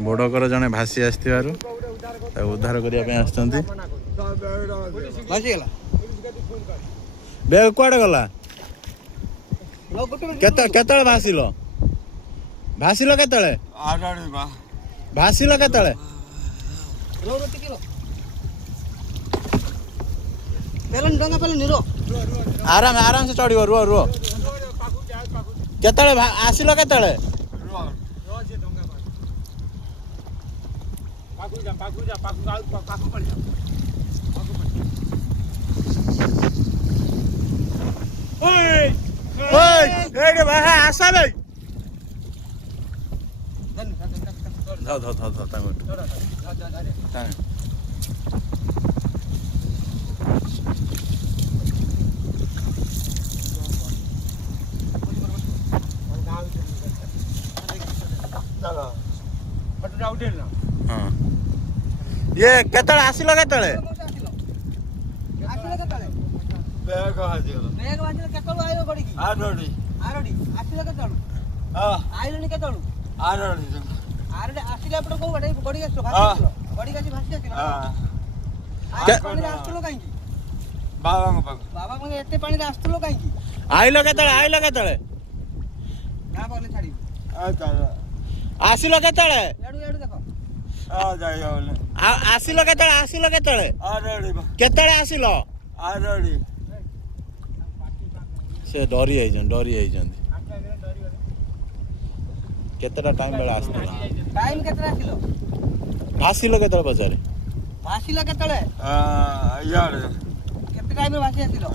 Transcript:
बड़कर जने भासी आसथिबारु उद्धार करने बेग कुआडे गला केतळे भासिल भासिल केतळे भासिल केतळे आराम आराम से चढ़ रुह रुह केतळे आसिल केतळे आसा भाई ये केतळे आसिल केतळे बैग वाजिल केतळू आयो गडी आरोडी आरोडी आसिल केतळू आइलनी केतळू आरोडी आरोडी आसिल आपण को गडी गडी आसलो भासी गडी गाजी भासी आसिल पाणी आसलो काई बाबा मग एते पाणी आसलो काई आइलो केतळे ना बोले छाडी आसिल केतळे एडू एडू देखो आसिल केतळे केतळे आसिल से डरी जाइछन केतटा टाइम बेला आसतला टाइम केतरा आसिलो भासिल केतळे पचारे भासिला केतळे यार केते टाइम में भासी आसिलो